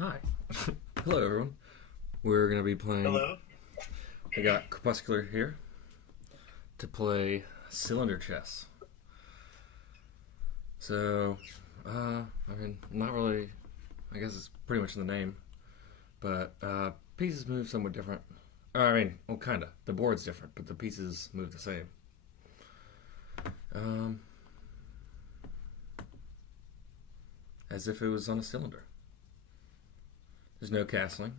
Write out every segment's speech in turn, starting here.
Hi. Hello, everyone. We're going to be playing. Hello. I got Crepuscular here to play cylinder chess. So, not really. I guess it's pretty much in the name. But pieces move somewhat different. Kind of. The board's different, but the pieces move the same. As if it was on a cylinder. There's no castling.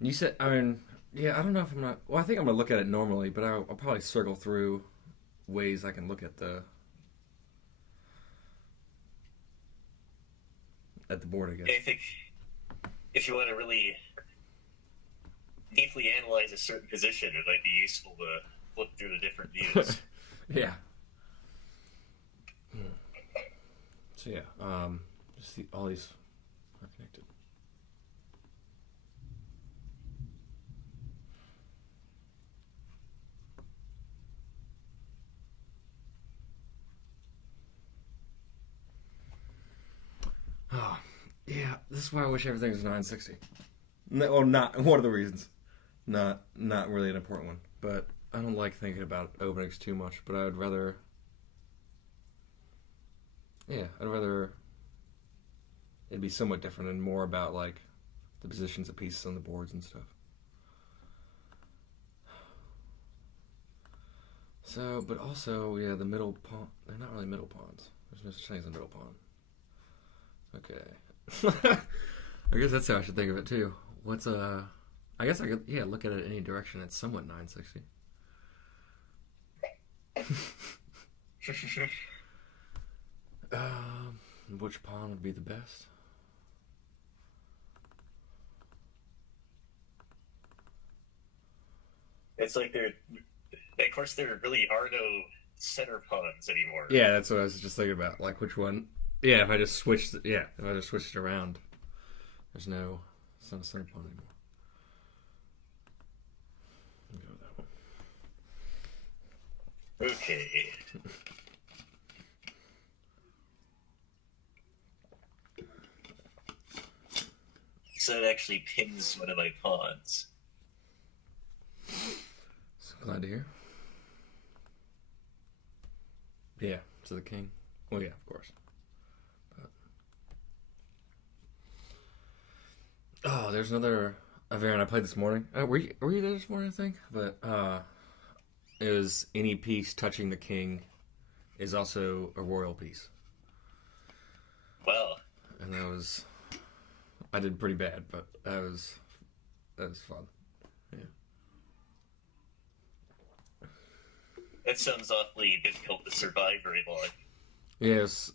You said, I don't know if I'm not. Well, I think I'm gonna look at it normally, but I'll probably circle through ways I can look at the board. I guess. I think if you want to really deeply analyze a certain position, it might be useful to flip through the different views. Yeah. So yeah, just see all these are connected. Oh, yeah. This is why I wish everything was 960. No, well, not one of the reasons. Not really an important one, but I don't like thinking about openings too much. But I'd rather. Yeah, I'd rather it'd be somewhat different and more about like the positions of pieces on the boards and stuff. So, but also, yeah, the middle pawn. They're not really middle pawns. There's no such thing as a middle pawn. Okay. I guess that's how I should think of it too. I guess I could, look at it any direction. It's somewhat 960. Which pawn would be the best? It's like of course, there really are no center pawns anymore. Yeah, that's what I was just thinking about. Like which one? Yeah, if I just switched it around, it's not a center pawn anymore. I'll go with that one. Okay. So it actually pins one of my pawns. So glad to hear. Yeah, to the king. Well, yeah, of course. Oh, there's another variant I played this morning. Were you there this morning? I think, but it was any piece touching the king is also a royal piece. Well, and I did pretty bad, but that was fun. Yeah. that sounds awfully difficult to survive very long. Yeah, it's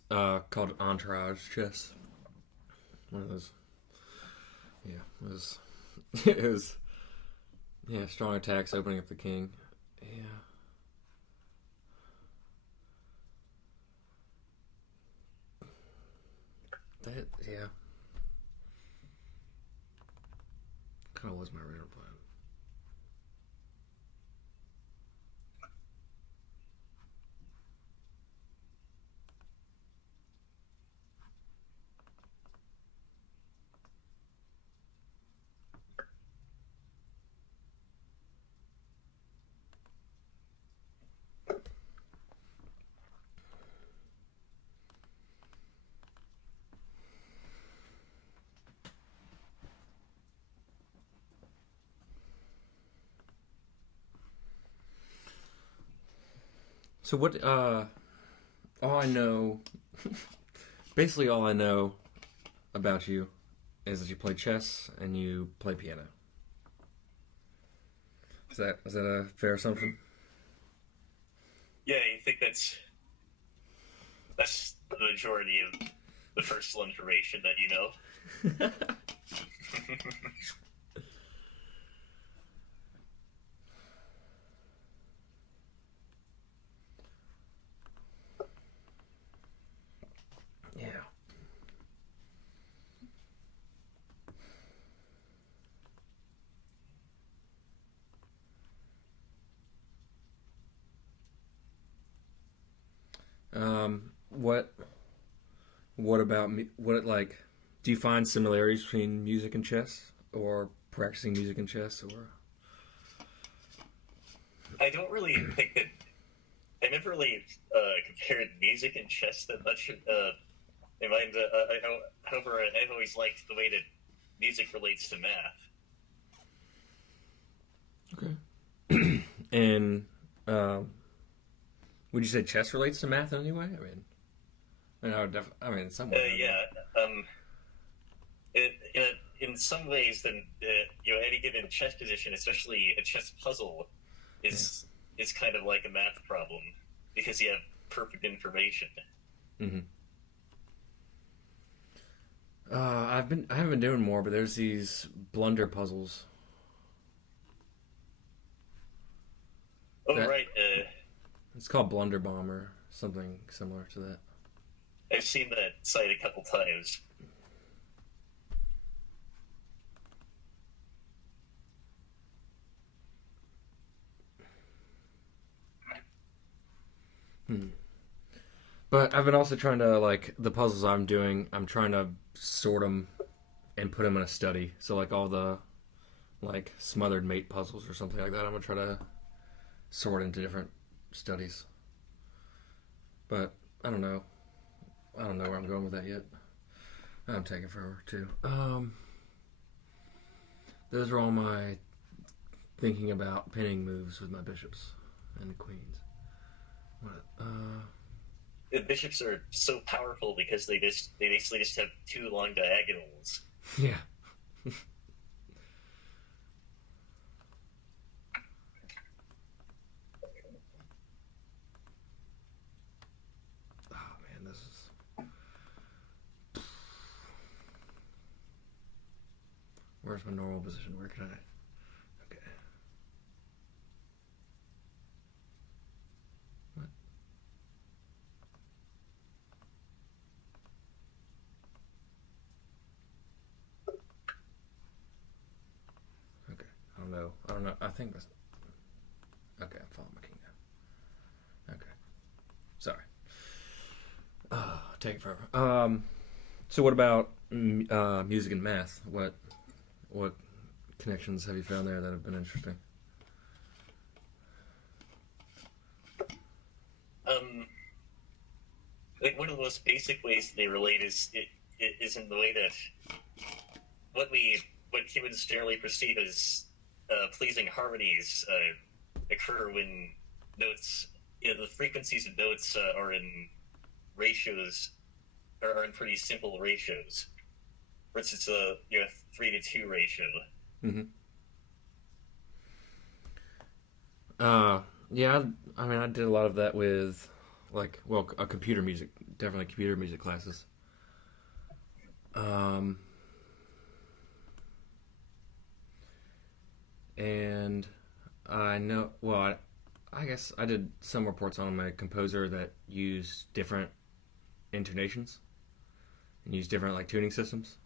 called Entourage chess. One of those. Yeah, it was. It was. Yeah, strong attacks, opening up the king. Yeah. Yeah. Kind of was my original plan. So what? All I know, basically all I know about you, is that you play chess and you play piano. Is that a fair assumption? Yeah, I think that's the majority of the personal information that you know. Yeah. What What about me? What like? Do you find similarities between music and chess, or practicing music and chess, or? I don't really think that I never really compared music and chess that much. In mind, however, I've always liked the way that music relates to math. Okay. And would you say chess relates to math in any way? I mean, in some way. Yeah. In some ways, then any given chess position, especially a chess puzzle, is kind of like a math problem because you have perfect information. Mm-hmm. I haven't been doing more, but there's these blunder puzzles. Oh, That right. It's called Blunder Bomb or something similar to that. I've seen that site a couple times. Hmm. But I've been also trying to like the puzzles I'm doing. I'm trying to sort them and put them in a study. So like all the like smothered mate puzzles or something like that. I'm gonna try to sort into different studies. But I don't know. I don't know where I'm going with that yet. I'm taking forever too. Those are all my thinking about pinning moves with my bishops and queens. What? The bishops are so powerful because they basically just have two long diagonals. Yeah. Oh man, this is. Where's my normal position? Where can I? Okay. What? Okay. I don't know. I don't know. I think that's. Okay, I'm following my king now. Okay. Sorry. Take it forever. So what about music and math? What connections have you found there that have been interesting? Like one of the most basic ways they relate is in the way that what humans generally perceive as pleasing harmonies occur when notes, the frequencies of notes are in ratios, are in pretty simple ratios. For instance, a 3-to-2 ratio. Mm-hmm. Yeah, I mean, I did a lot of that with, like, well, a computer music, definitely computer music classes. Um, and I know, well, I guess I did some reports on a composer that used different intonations and used different, like, tuning systems.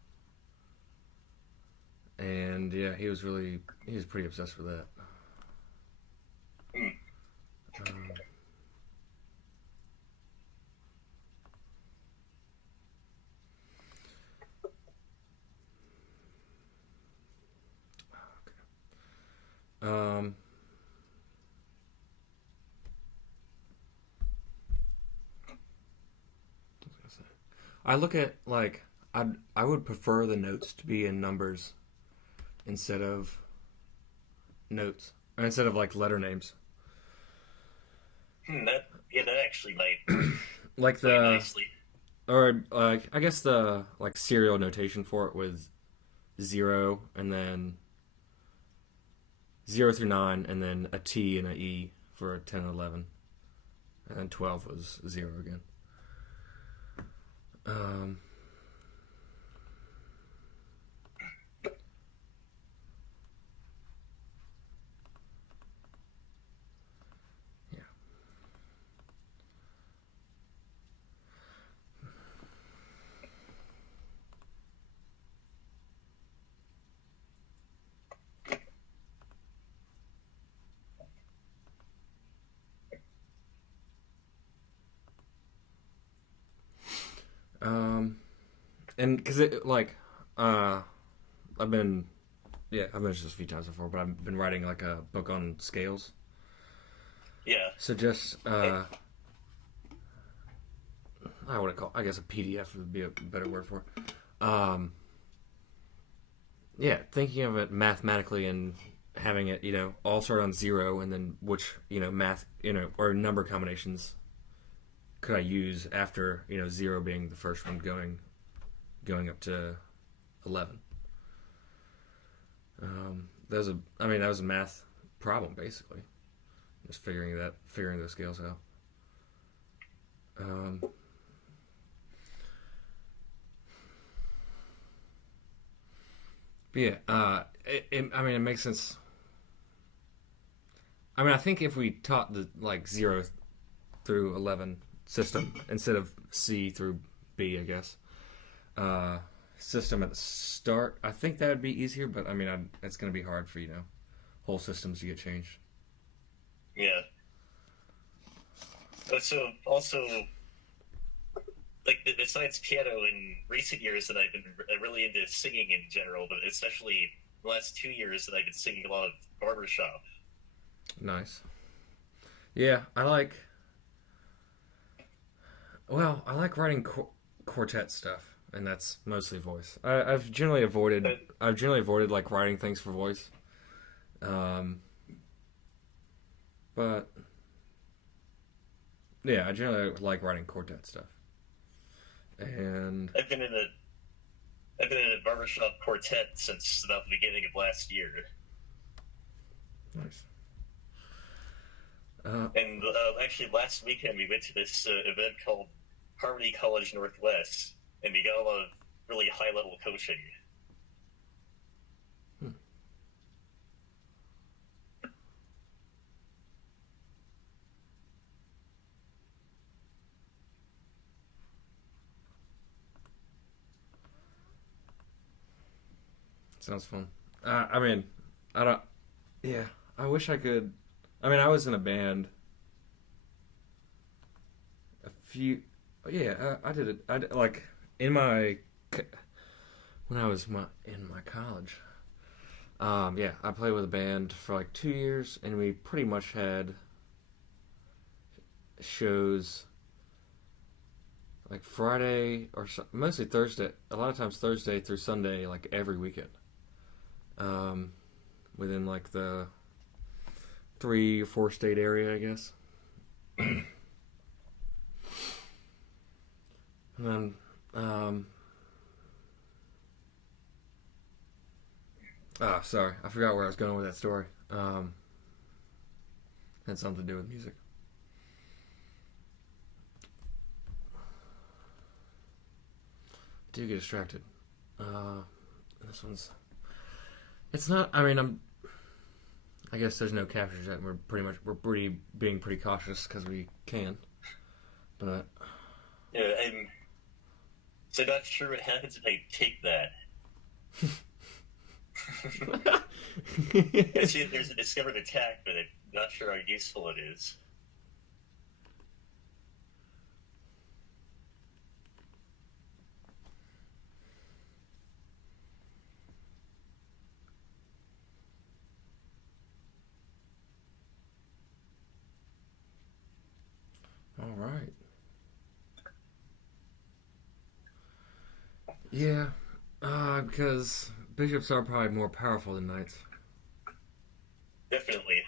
And yeah, he was pretty obsessed with that. Hmm. Um, um, what was I gonna say? I look at like I would prefer the notes to be in numbers instead of notes or instead of like letter names. That actually might Like play the nicely. or like I guess the like serial notation for it was 0 and then 0 through 9 and then a T and a E for a 10 and 11 and then 12 was 0 again. Um, yeah. And because I've been, yeah, I've mentioned this a few times before, but I've been writing like a book on scales. Yeah. So just, I would call, I guess a PDF would be a better word for it. Yeah, thinking of it mathematically and having it, all start on 0, and then which, math, or number combinations could I use after, 0 being the first one going up to 11. That was a math problem basically, just figuring those scales out. But yeah, it makes sense. I think if we taught the 0 through 11 system instead of C through B, I guess, system at the start, I think that would be easier. But it's going to be hard for whole systems to get changed. Yeah. So also, besides piano, in recent years that I've been really into singing in general, but especially the last 2 years that I've been singing a lot of barbershop. Nice. Yeah, I like writing quartet stuff, and that's mostly voice. I've generally avoided like writing things for voice. But yeah, I generally like writing quartet stuff. And I've been in a barbershop quartet since about the beginning of last year. Nice. And actually, last weekend we went to this event called Harmony College Northwest, and we got a lot of really high-level coaching. Sounds fun. I don't. Yeah, I wish I could. I was in a band. I did it. Like in my when I was in my college. Yeah, I played with a band for like 2 years, and we pretty much had shows like Friday or mostly Thursday. A lot of times Thursday through Sunday, like every weekend. Within like the 3 or 4 state area, I guess. And then, sorry, I forgot where I was going with that story. Had something to do with music. Do get distracted. This one's. It's not. I guess there's no captures yet. We're being pretty cautious because we can. But yeah, I'm so not sure what happens if I take that. See, there's a discovered attack, but I'm not sure how useful it is. all right. Yeah, because bishops are probably more powerful than knights. Definitely.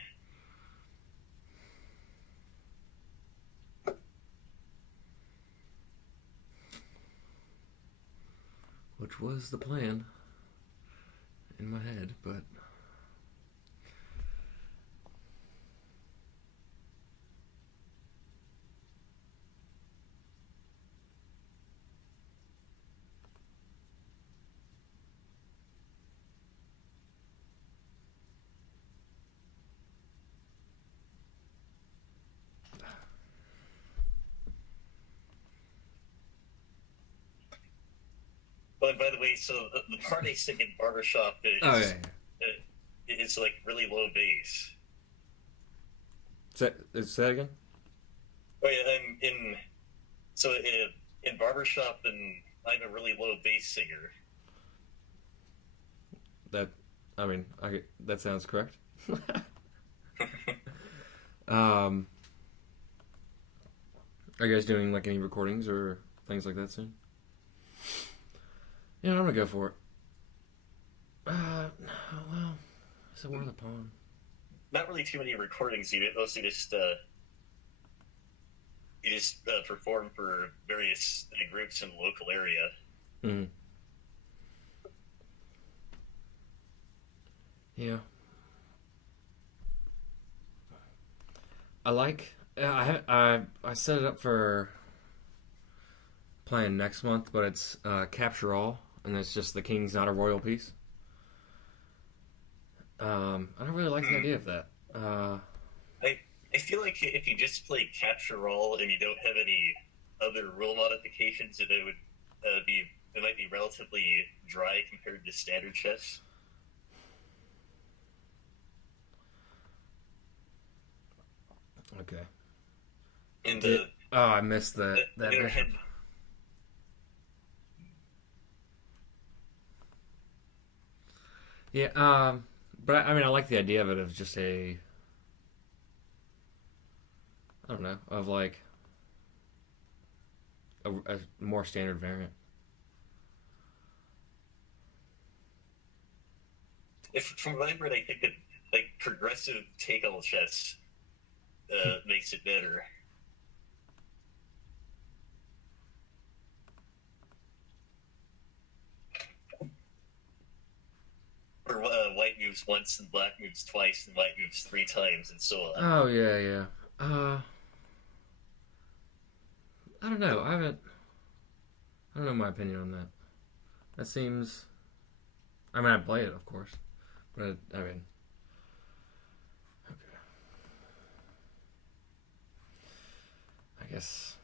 Which was the plan in my head, but But by the way, so the part I sing in barbershop is it's like really low bass. Say that again? Oh yeah, I'm in. So in barbershop, then I'm a really low bass singer. That, that sounds correct. um, are you guys doing like any recordings or things like that soon? Yeah, I'm gonna go for it. No, well, it's a War of the Pawn. Not really too many recordings. You mostly just perform for various groups in the local area. Mm. Yeah. I set it up for playing next month, but it's capture all, and it's just the king's not a royal piece. I don't really like the idea of that. I feel like if you just play capture all and you don't have any other rule modifications, it would it might be relatively dry compared to standard chess. Okay. And I missed that bishop. Yeah, but I like the idea of it as just I don't know, of like a more standard variant. From what I've read, I think that like progressive take-all chess makes it better. Or white moves once and black moves twice and white moves 3 times and so on. Oh yeah. I don't know. I don't know my opinion on that. That seems. I'd play it, of course, but okay. I guess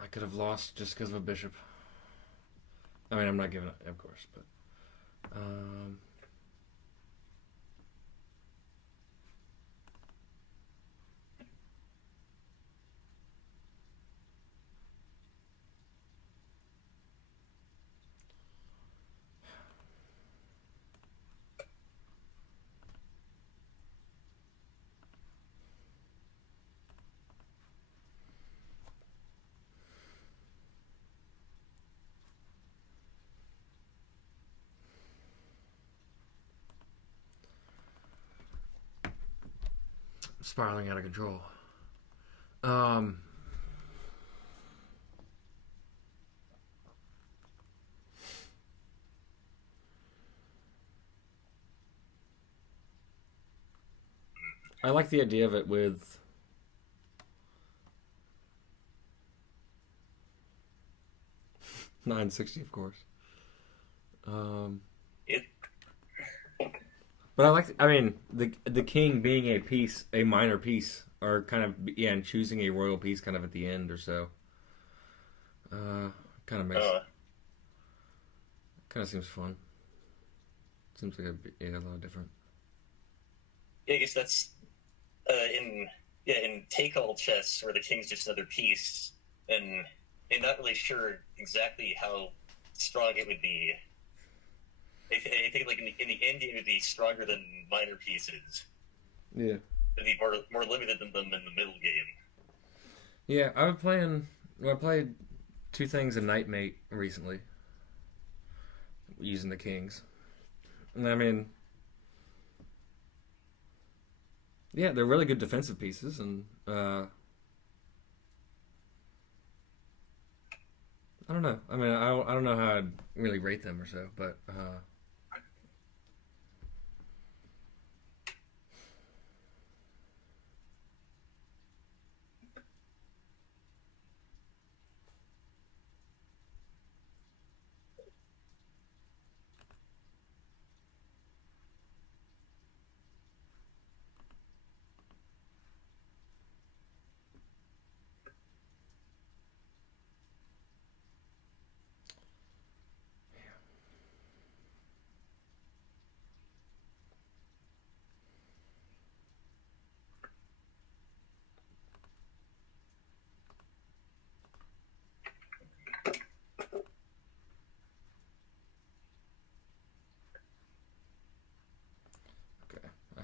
I could have lost just because of a bishop. I'm not giving up, of course, but. Spiraling out of control. I like the idea of it with 960, of course. It, But I like. The king being a minor piece, or kind of and choosing a royal piece, kind of at the end or so. Kind of makes. Kind of seems fun. Seems like a lot different. yeah, I guess that's in take-all chess where the king's just another piece, and I'm not really sure exactly how strong it would be. I think like in the end game it would be stronger than minor pieces. Yeah. It'd be more limited than them in the middle game. Yeah, I played 2 things in Knightmate recently, using the kings, and yeah, they're really good defensive pieces, and I don't know. I don't know how I'd really rate them or so, but.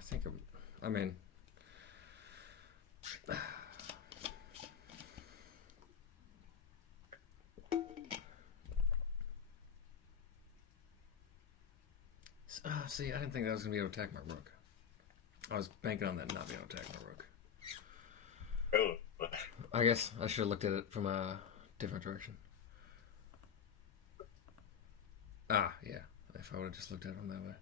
think, I mean, see, I didn't think that was going to be able to attack my rook. I was banking on that not being able to attack my rook. Oh. I guess I should have looked at it from a different direction. Ah, yeah. If I would have just looked at it from that way.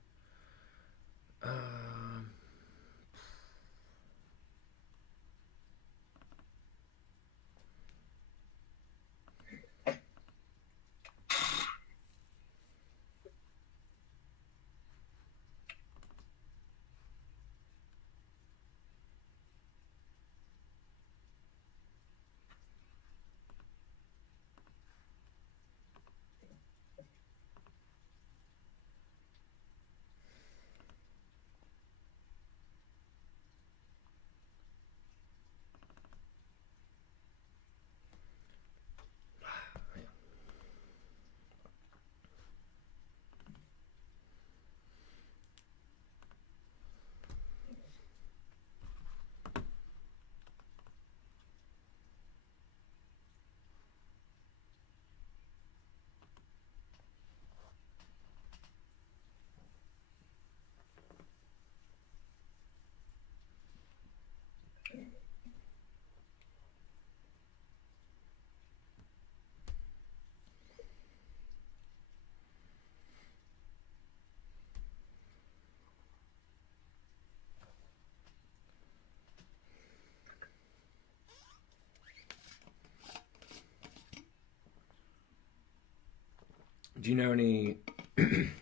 Do you know any,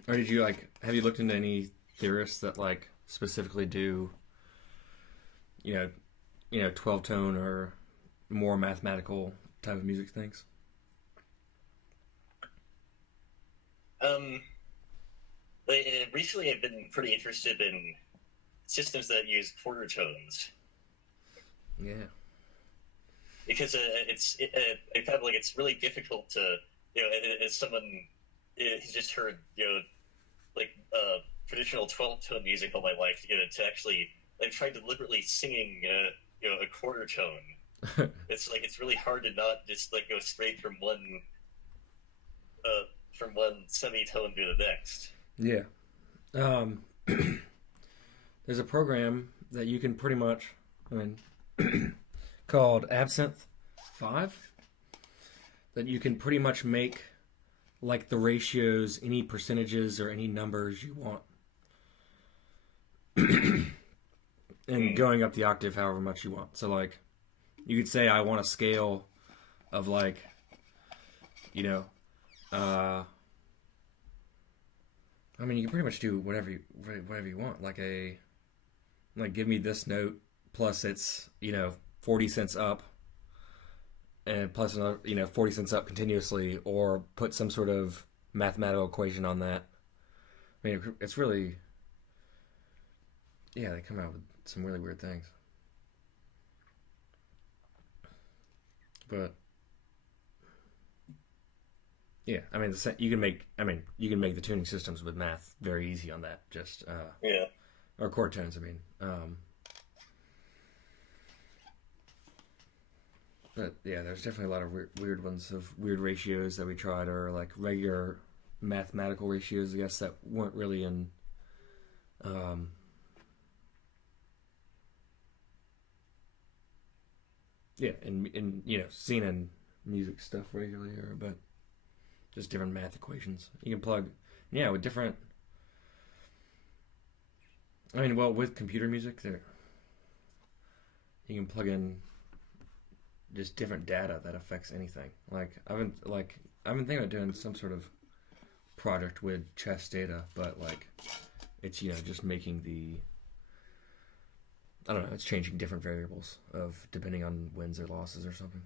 or did you have you looked into any theorists that specifically do, 12 tone or more mathematical type of music things? Recently I've been pretty interested in systems that use quarter tones. Yeah. Because I found it's really difficult to, as someone who's just heard, traditional 12-tone music all my life, to actually try deliberately singing, a quarter tone. It's really hard to not just go straight from one semitone to the next. Yeah. There's a program that you can pretty much, called Absinthe 5, that you can pretty much make the ratios, any percentages or any numbers you want. And going up the octave however much you want. So you could say I want a scale of you can pretty much do whatever you want. Give me this note plus it's 40 cents up, and plus another 40 cents up continuously, or put some sort of mathematical equation on that. It's really, they come out with some really weird things. But yeah, you can make the tuning systems with math very easy on that. Just or chord tones. But yeah, there's definitely a lot of weird ones of weird ratios that we tried, or regular mathematical ratios, I guess, that weren't really in seen in music stuff regularly, but just different math equations you can plug. Yeah, with different. With computer music, you can plug in just different data that affects anything. I've been thinking about doing some sort of project with chess data, but it's just making the. I don't know. It's changing different variables depending on wins or losses or something.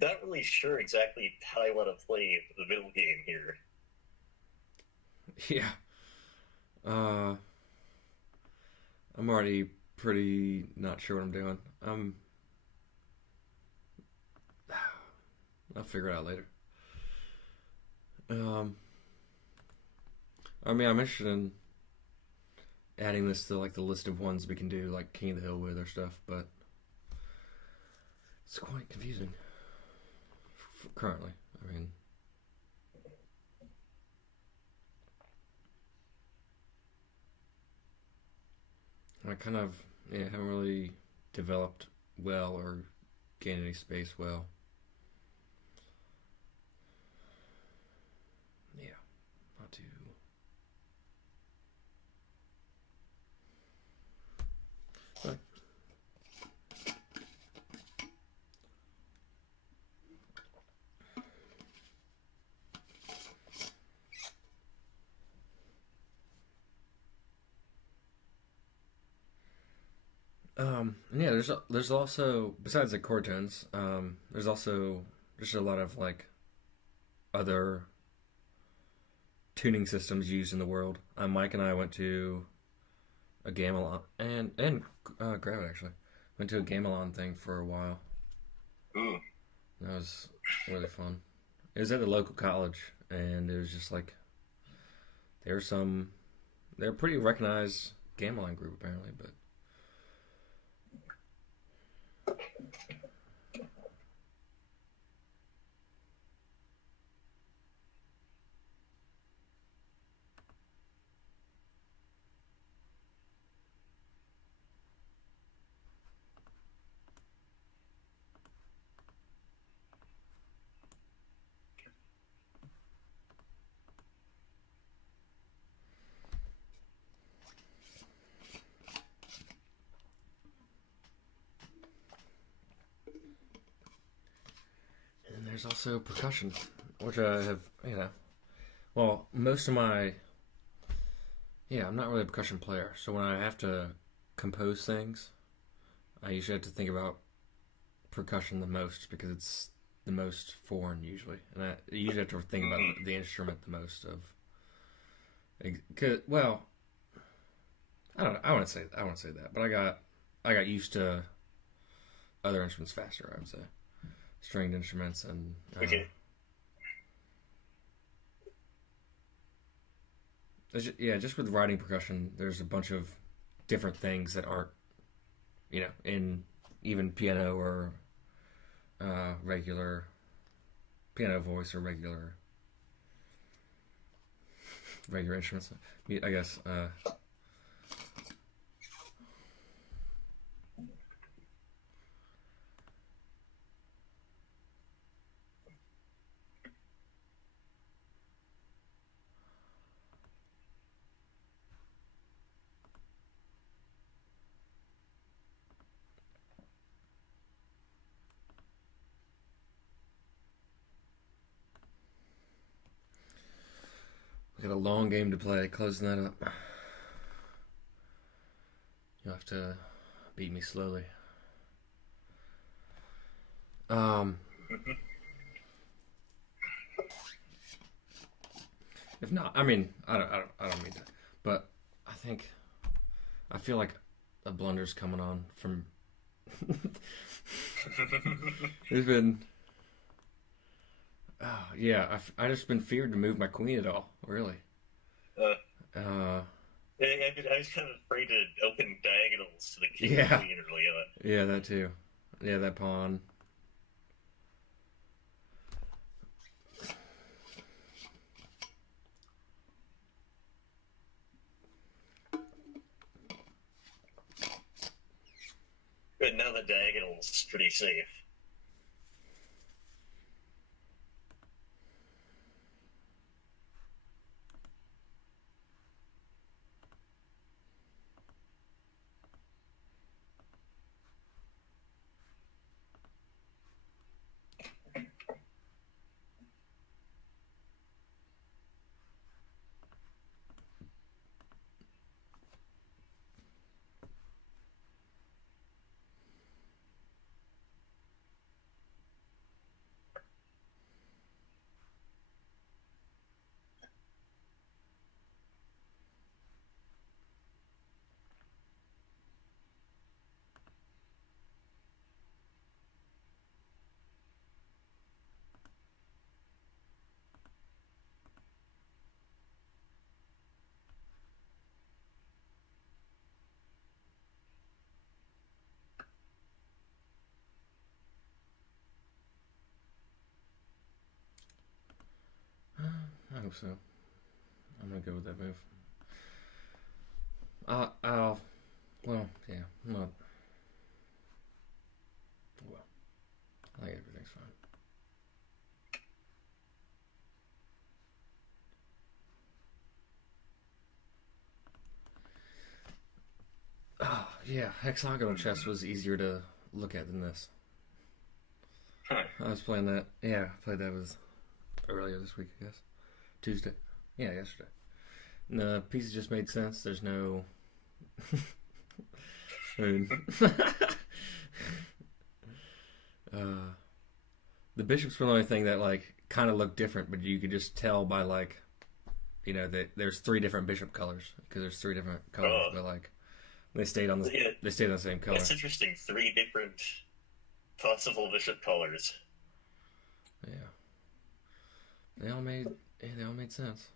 not really sure exactly how I want to play the middle game here. Yeah. Uh, I'm already pretty not sure what I'm doing. I'll figure it out later. Um, I mean, I'm interested in adding this to like the list of ones we can do like King of the Hill with or stuff, but it's quite confusing currently. I mean, I kind of haven't really developed well or gained any space well. Yeah, not too. But, and yeah, there's also besides the chord tones, there's also just a lot of like other tuning systems used in the world. Mike and I went to a gamelan and Gravit actually went to a gamelan thing for a while. Ooh. That was really fun. It was at the local college, and it was just like there were some they're a pretty recognized gamelan group apparently, but and there's also percussion, which I have well most of my I'm not really a percussion player, so when I have to compose things, I usually have to think about percussion the most because it's the most foreign usually, and I usually have to think about the instrument the most of. Well, I don't know. I wouldn't say that, but I got used to other instruments faster. I would say stringed instruments and Okay. just with writing percussion, there's a bunch of different things that aren't in even piano or regular piano voice or regular instruments. I guess. We got a long game to play. Closing that up. You'll have to beat me slowly. If not, I mean, I don't mean to, but I feel like a blunder's coming on from. There's been. Oh, yeah, I just been feared to move my queen at all. Really. Uh, Uh, I was kind of afraid to open diagonals to the king and yeah, queen early on. yeah, that too. Yeah, that pawn. But now the diagonal's pretty safe. I hope so. I'm gonna go with that move. I'll. Well, yeah. Well, I think everything's fine. Oh, yeah. Hexagonal chess was easier to look at than this. Huh. I was playing that. Yeah, I played that was earlier this week, I guess. Tuesday. Yeah, yesterday. And the pieces just made sense. There's no. I mean, the bishops were the only thing that like kind of looked different, but you could just tell by like, there's three different bishop colors because there's three different colors, but like they stayed on they stayed on the same color. That's interesting. Three different possible bishop colors. Yeah, they all made sense.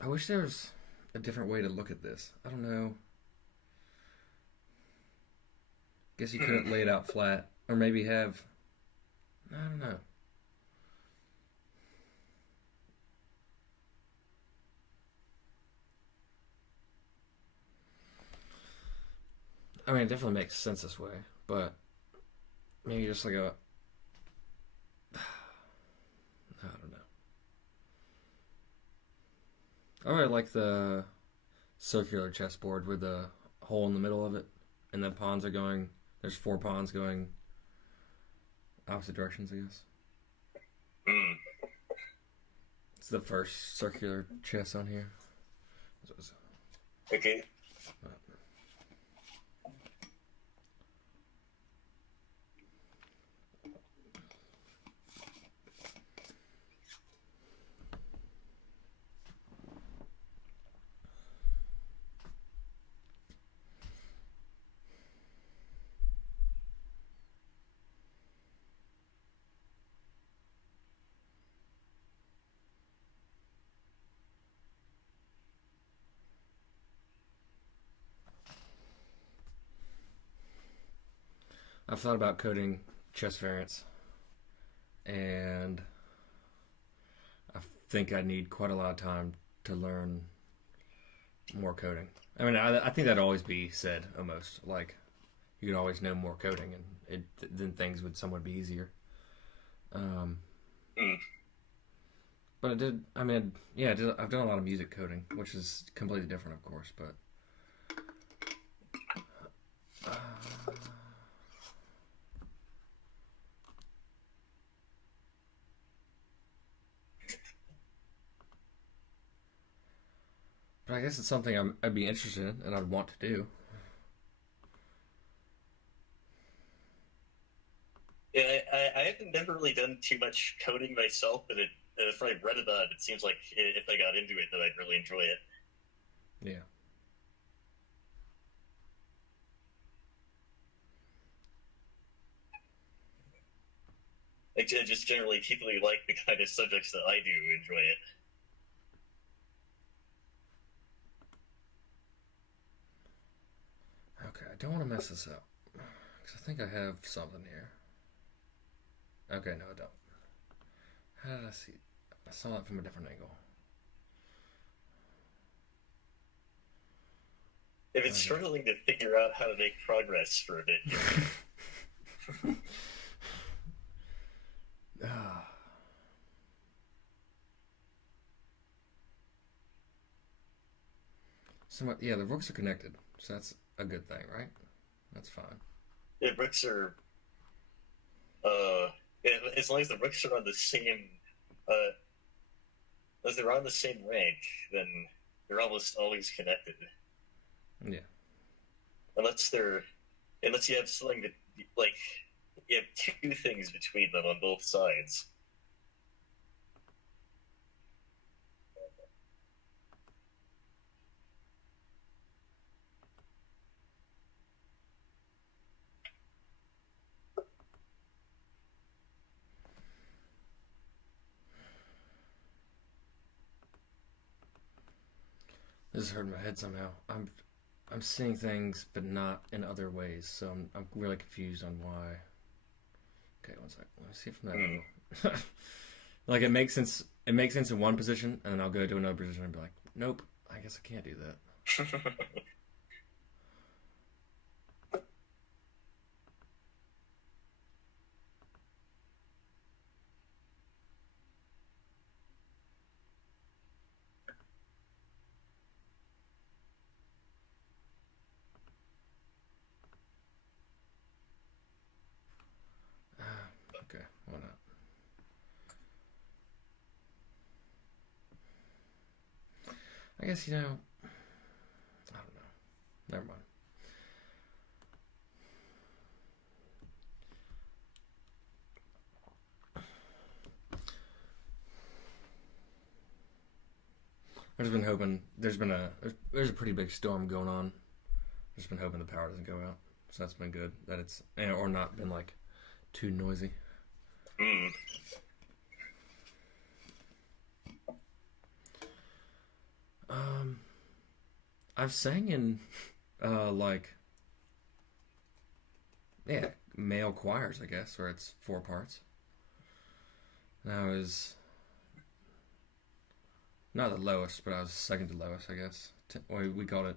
I wish there was a different way to look at this. I don't know. Guess you couldn't lay it out flat, or maybe have. I don't know. I mean, it definitely makes sense this way, but maybe just like a. I don't know. I really like the circular chessboard with the hole in the middle of it, and the pawns are going. There's 4 pawns going opposite directions, I guess. It's the first circular chess on here. Okay. I've thought about coding chess variants, and I think I need quite a lot of time to learn more coding. I mean, I think that'd always be said almost. Like, you could always know more coding, and then things would somewhat be easier. But I've done a lot of music coding, which is completely different, of course, but. But I guess it's something I'd be interested in and I'd want to do. Yeah, I haven't never really done too much coding myself, but if I read about it, it seems like if I got into it, that I'd really enjoy it. Yeah. Like, just generally, people who like the kind of subjects that I do enjoy it. Okay, I don't want to mess this up. Because I think I have something here. Okay, no, I don't. How did I see it? I saw it from a different angle. I've been struggling to figure out how to make progress for a bit here. Yeah, the rooks are connected, so that's a good thing, right? That's fine. Yeah, rooks are. As long as the rooks are on the same, as they're on the same rank, then they're almost always connected. Yeah. Unless you have something that, like, you have 2 things between them on both sides. This is hurting my head somehow. I'm seeing things, but not in other ways. So I'm really confused on why. Okay, one sec. Let me see from that angle. Like it makes sense. It makes sense in one position, and then I'll go to another position and be like, nope. I guess I can't do that. Okay, why not? I guess, I don't know. Never mind. I've just been hoping there's a pretty big storm going on. I've just been hoping the power doesn't go out. So that's been good. That it's or not been like too noisy. Mm. I've sang in male choirs, I guess, where it's 4 parts. And I was not the lowest, but I was second to lowest, I guess. We called it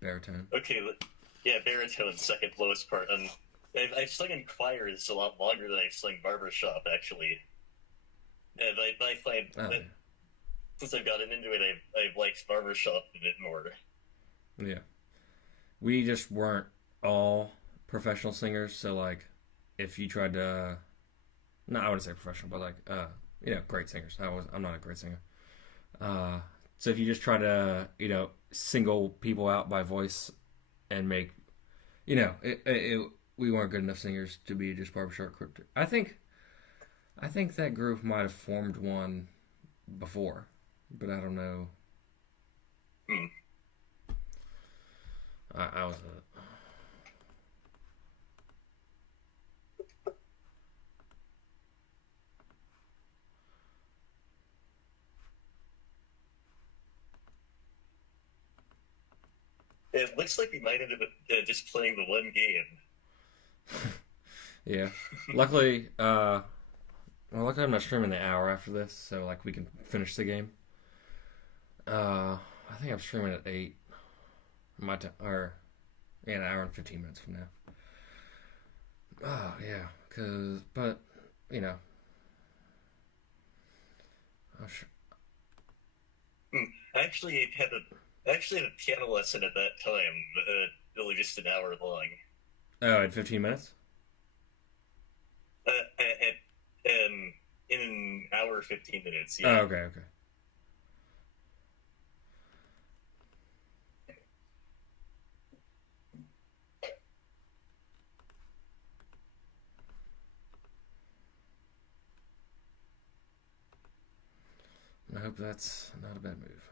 baritone. Okay, yeah, baritone, second lowest part. I've sung in choirs a lot longer than I've sung barbershop, actually. And I find that since I've gotten into it, I've liked barbershop a bit more. Yeah. We just weren't all professional singers, so like if you tried to no, I wouldn't say professional, but like great singers. I'm not a great singer. So if you just try to, single people out by voice and make we weren't good enough singers to be just barbershop crypto. I think that group might have formed one before, but I don't know. I was It looks like we might end up just playing the one game. Yeah. Luckily, luckily I'm not streaming the hour after this, so like we can finish the game. I think I'm streaming at 8. An hour and 15 minutes from now. Oh yeah, but I'm sure. I actually had a piano lesson at that time, only just an hour long. Oh, at 15 minutes? In an hour 15 minutes. Oh, Yeah. okay. I hope that's not a bad move.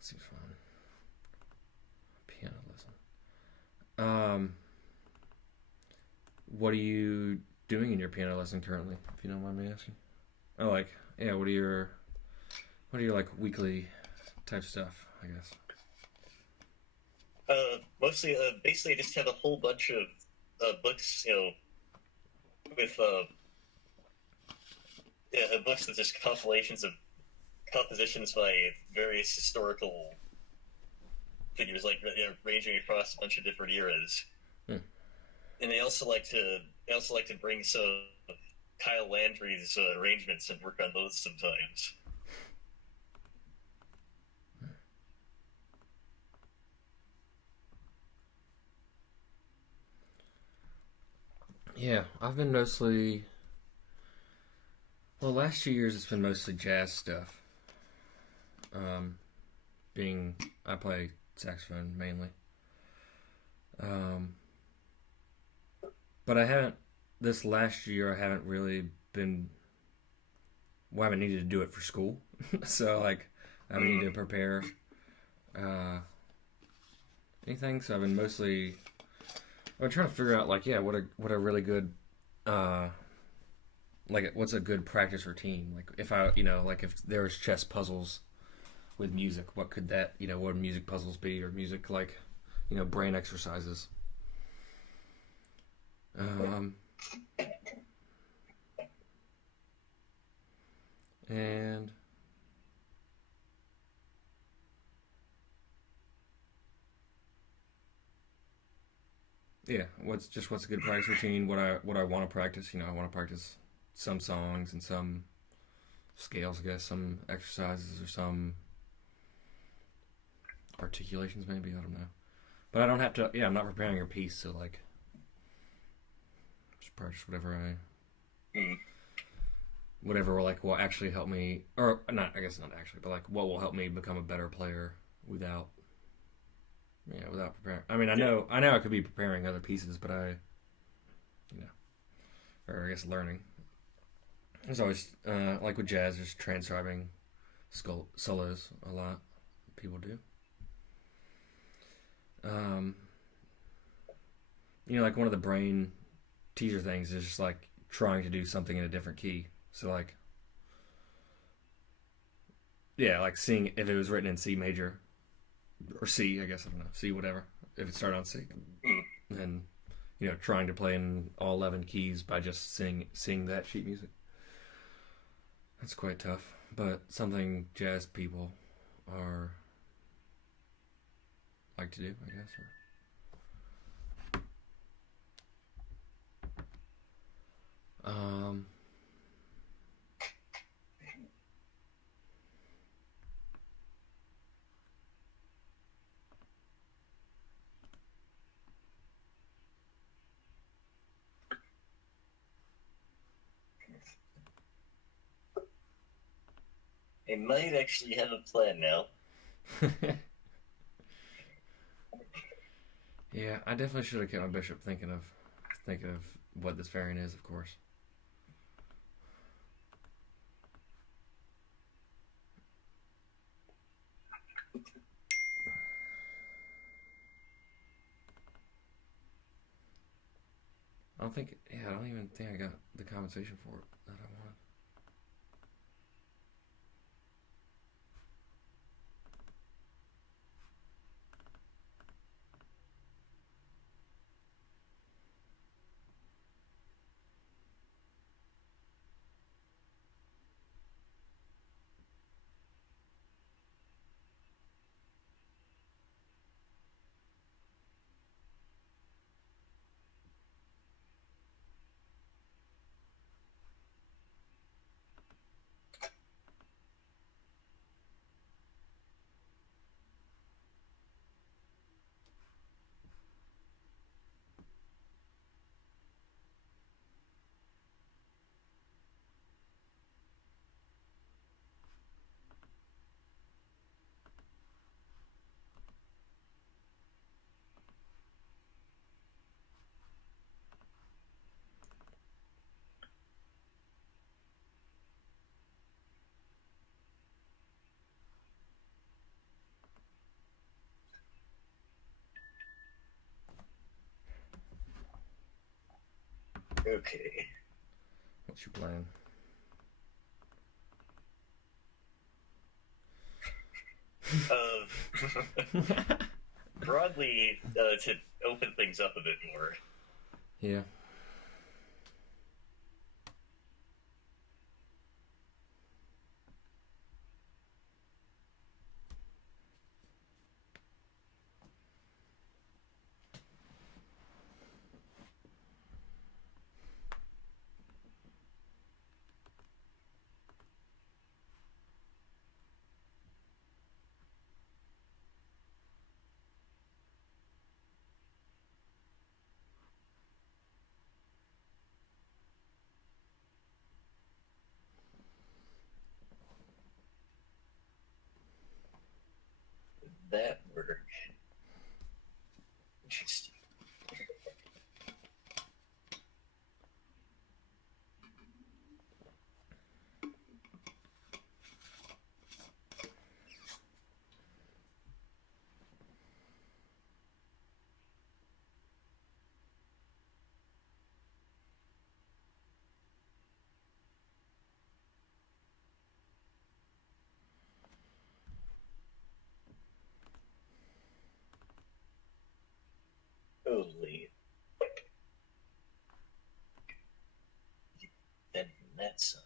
Seems fun. Piano lesson. What are you doing in your piano lesson currently, if you don't mind me asking? What are your like weekly type stuff, I guess? Mostly, basically, I just have a whole bunch of books, with books that just compilations of compositions by various historical figures, like ranging across a bunch of different eras. And I also like to bring some of Kyle Landry's arrangements and work on those sometimes. Yeah, I've been mostly. Well, last 2 years it's been mostly jazz stuff. I play saxophone mainly. But I haven't. This last year I haven't really been. Well, I haven't needed to do it for school, so like I haven't needed to prepare anything. So I've been mostly. I'm trying to figure out what a really good like what's a good practice routine? Like if I, like if there was chess puzzles with music, what could that, what would music puzzles be, or music like, brain exercises? Um, and yeah, what's a good practice routine? What I want to practice? I want to practice some songs and some scales, I guess, some exercises or some articulations, maybe, I don't know. But I don't have to. Yeah, I'm not preparing a piece, so like, just practice Mm. whatever like will actually help me, or not. I guess not actually, but like what will help me become a better player without, without preparing. I mean, I know I could be preparing other pieces, but or I guess learning. There's always like with jazz, there's transcribing solos a lot. People do. Um, like one of the brain teaser things is just like trying to do something in a different key. So like, yeah, like seeing if it was written in C major or C, I guess, I don't know, C whatever. If it started on C, Mm. and trying to play in all 11 keys by just sing that sheet music. That's quite tough, but something jazz people are like to do, I guess. Um, I might actually have a plan now. yeah, I definitely should have kept my bishop thinking of what this variant is, of course. I don't even think I got the compensation for it that I wanted. Okay. What's your plan? Broadly, to open things up a bit more. Yeah. That work. Interesting. Totally. Better than that, son.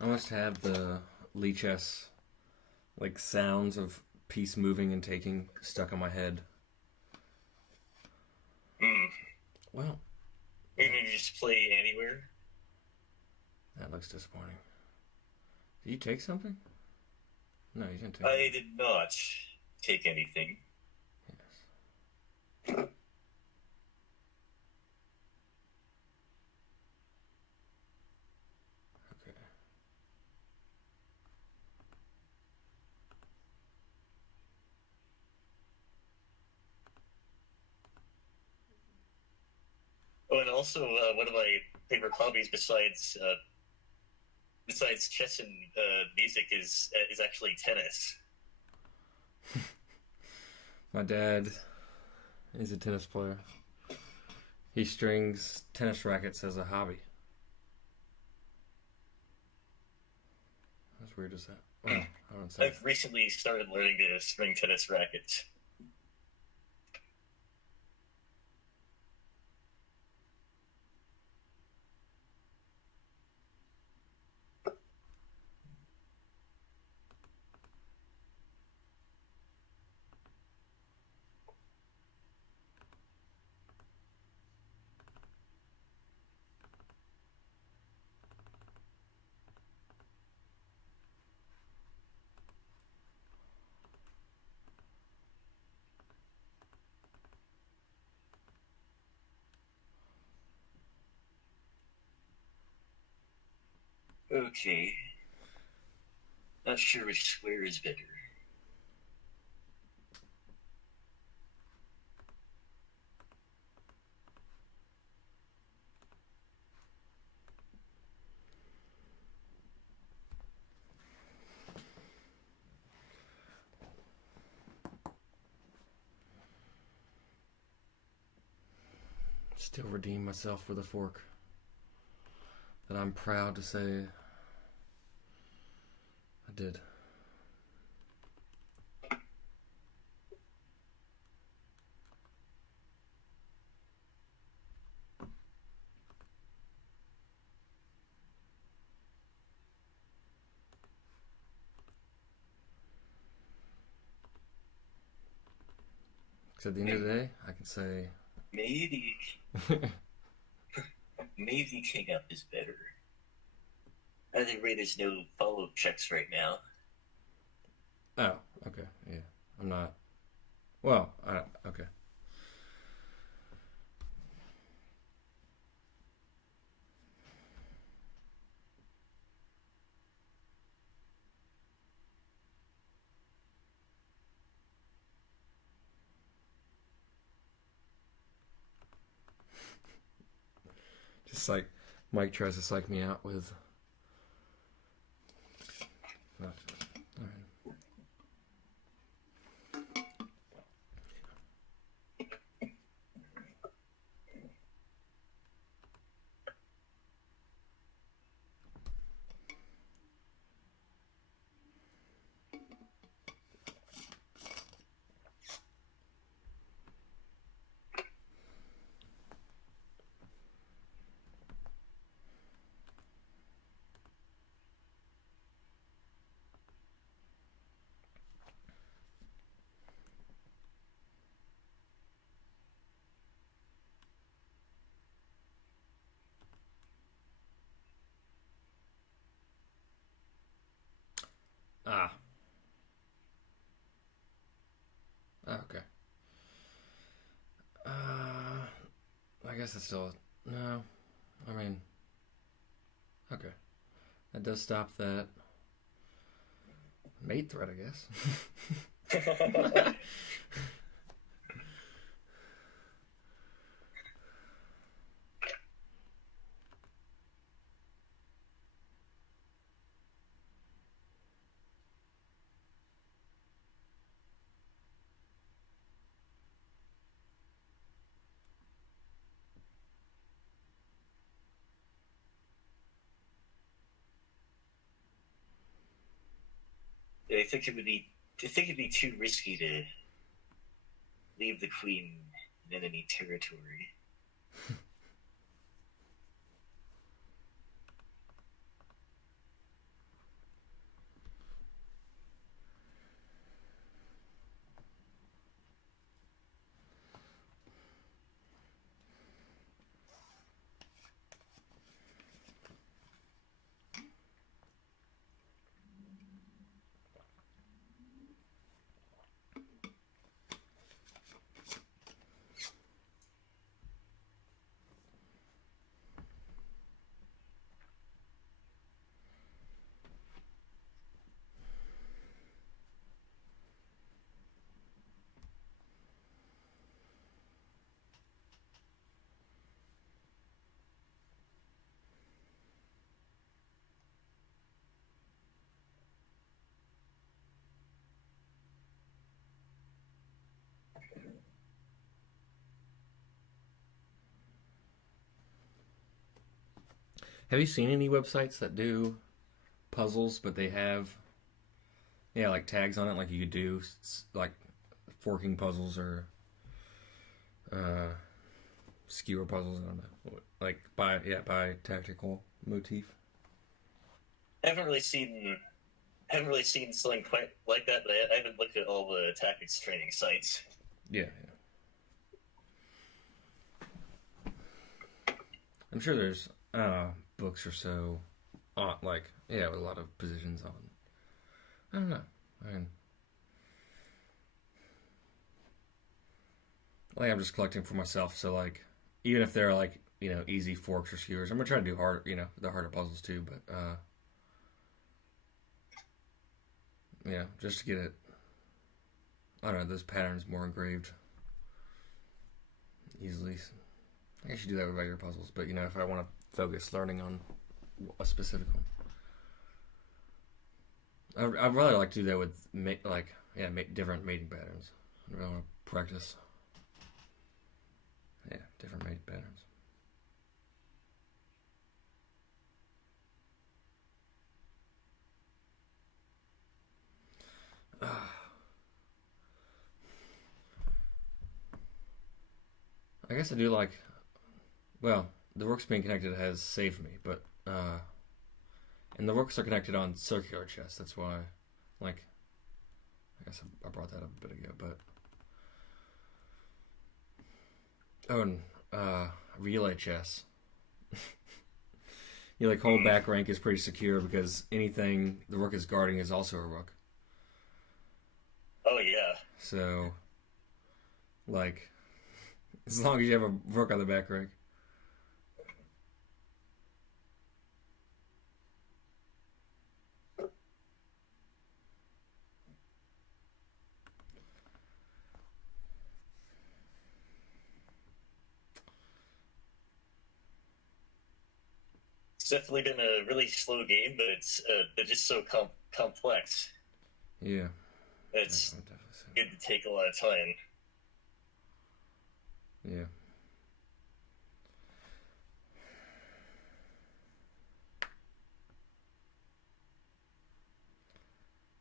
I must have the Lichess like sounds of piece moving and taking stuck in my head. Well, Maybe you just play anywhere. that looks disappointing. Did you take something? No, you didn't take I did not take anything. Yes. Okay. Oh, and also one of my favorite hobbies besides chess and music is actually tennis. My dad is a tennis player. He strings tennis rackets as a hobby. That's weird as that. Well, I don't say. I've recently started learning to string tennis rackets. Okay. Not sure which square is better. Still redeem myself for the fork. That I'm proud to say I did. Because at the end of the day, I can say Maybe king up is better. At any rate, there's no follow-up checks right now. oh, okay, yeah. I'm not. Well, okay. Just like Mike tries to psych me out with. All right. Ah. Okay. I guess it's still no. I mean, okay. That does stop that mate threat, I guess. I think it would be. I think it'd be too risky to leave the queen in enemy territory. Have you seen any websites that do puzzles, but they have like tags on it, like you could do like forking puzzles or skewer puzzles? I don't know, like by tactical motif. I haven't really seen something quite like that, but I haven't looked at all the tactics training sites. Yeah. I'm sure there's books or so on, like, with a lot of positions on. I don't know. I mean, like, I'm just collecting for myself, so, like, even if they're, like, easy forks or skewers, I'm gonna try to do the harder puzzles too, but, just to get it, I don't know, those patterns more engraved easily. I guess you do that with regular puzzles, but, if I want to focus learning on a specific one, I'd rather like to do that with different mating patterns. I really want to practice different mating patterns. I guess I do like, well, the rooks being connected has saved me, but and the rooks are connected on circular chess. That's why, like, I guess I brought that up a bit ago, but and relay chess. You like hold back rank is pretty secure because anything the rook is guarding is also a rook. Oh yeah. So, like, as long as you have a rook on the back rank. It's definitely been a really slow game, but it's just so complex. Yeah. It's good to take a lot of time. Yeah.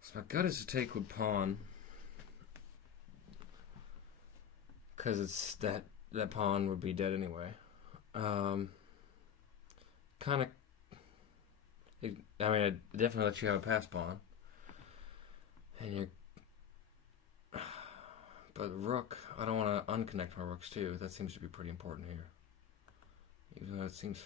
So my gut is to take with pawn, because it's that pawn would be dead anyway. Kind of. I mean, it definitely lets you have a pass pawn, and you're. But rook, I don't want to unconnect my rooks too. That seems to be pretty important here. Even though it seems.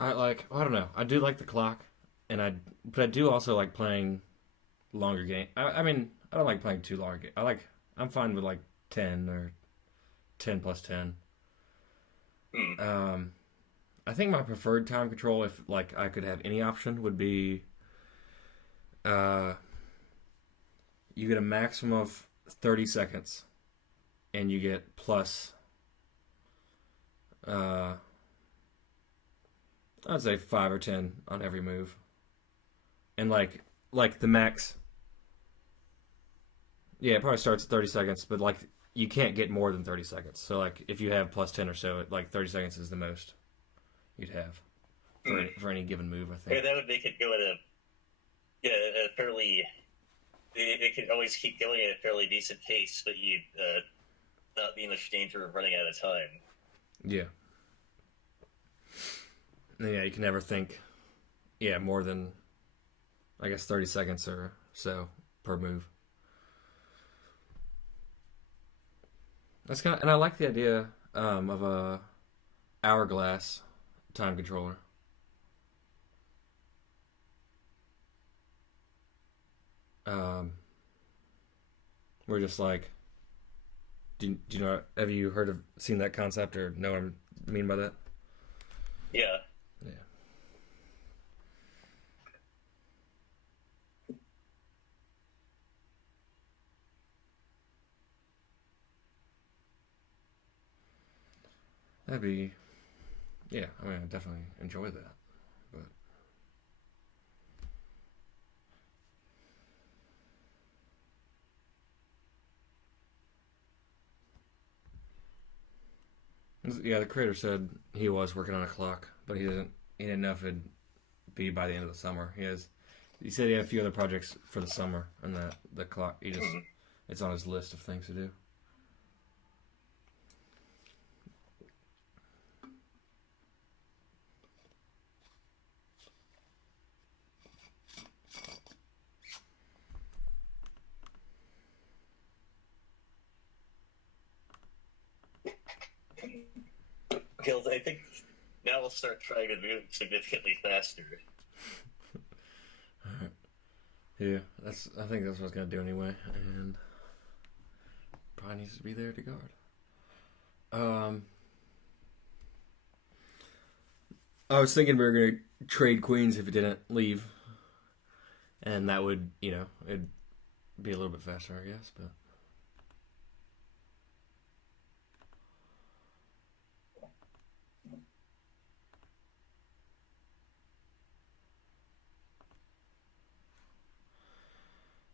I don't know. I do like the clock, but I do also like playing longer game. I mean, I don't like playing too long. I'm fine with like 10 or 10 plus 10. Hmm. I think my preferred time control, if like I could have any option, would be uh, you get a maximum of 30 seconds, and you get plus uh, I'd say 5 or 10 on every move, and like the max. Yeah, it probably starts at 30 seconds, but like you can't get more than 30 seconds. So like if you have plus 10 or so, like 30 seconds is the most you'd have for any given move, I Yeah, think. that would make it go at a fairly. It could always keep going at a fairly decent pace, but you not be in much danger of running out of time. Yeah. And yeah, you can never think more than I guess 30 seconds or so per move. That's kind of, and I like the idea of a hourglass time controller. Um, we're just like, do you know? Have you seen that concept or know what I mean by that? Yeah. Yeah, that'd be yeah. I mean, I definitely enjoy that. But yeah, the creator said he was working on a clock, but he didn't know if it'd be by the end of the summer. He said he had a few other projects for the summer, and that the clock Hmm. it's on his list of things to do. Because I think now we'll start trying to move significantly faster. Yeah, I think that's what I was gonna do anyway, and probably needs to be there to guard. Um, I was thinking we were gonna trade queens if it didn't leave, and that would it'd be a little bit faster, I guess. But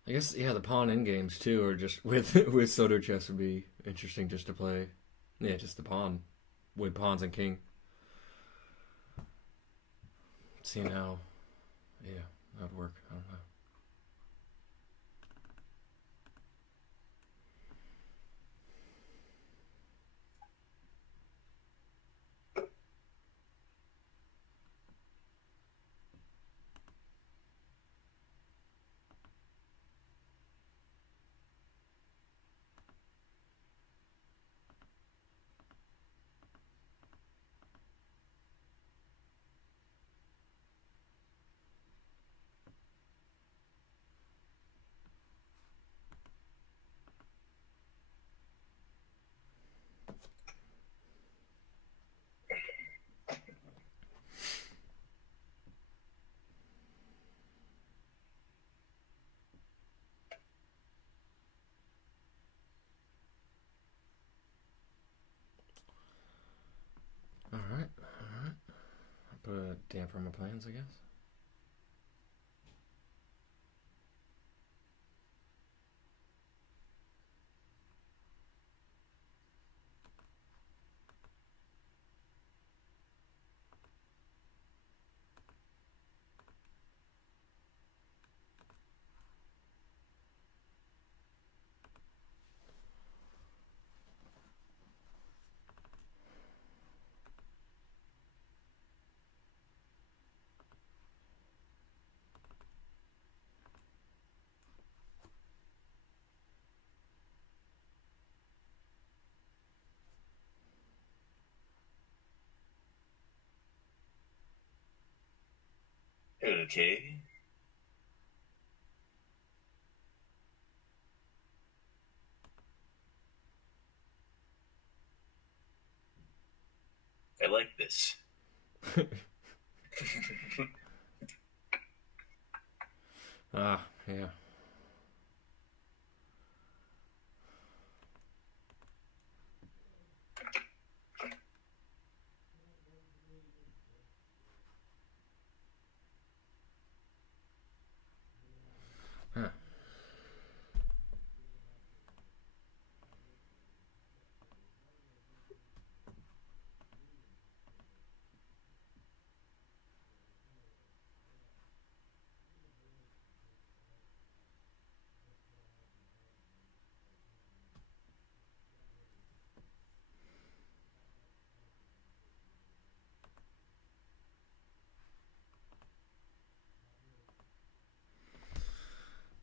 I guess the pawn in games too, or just with with Soto chess would be interesting just to play. Yeah, just the pawn with pawns and king, seeing how that would work. I don't know. All right, all right. I put a damper on my plans, I guess. Okay. I like this. Ah, yeah. Huh.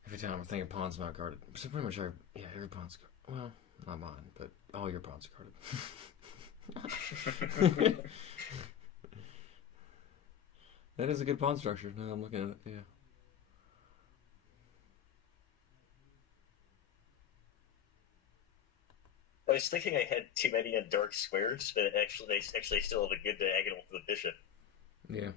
Every time I think a pawn's not guarded, so pretty much every pawn's guarded. Well, not mine, but all your pawns are guarded. That is a good pawn structure. Now I'm looking at it. Yeah. I was thinking I had too many dark squares, but actually still have a good diagonal for the bishop. Yeah.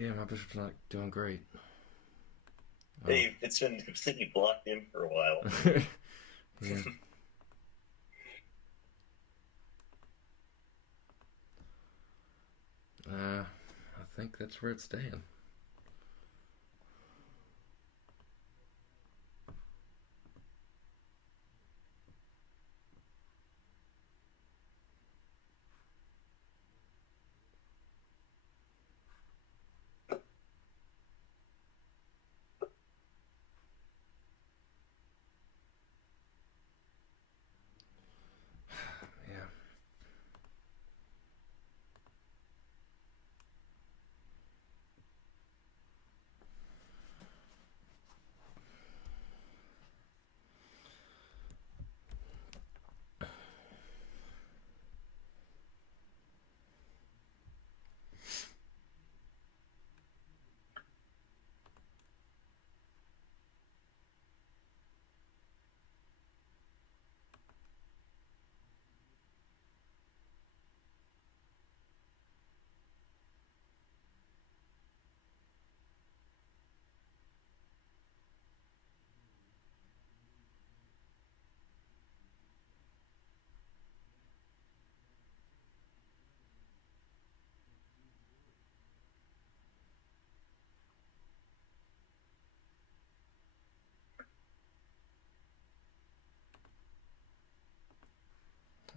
Yeah, my bishop's not doing great. Oh. Hey, it's been completely blocked in for a while. Yeah. I think that's where it's staying. Yeah.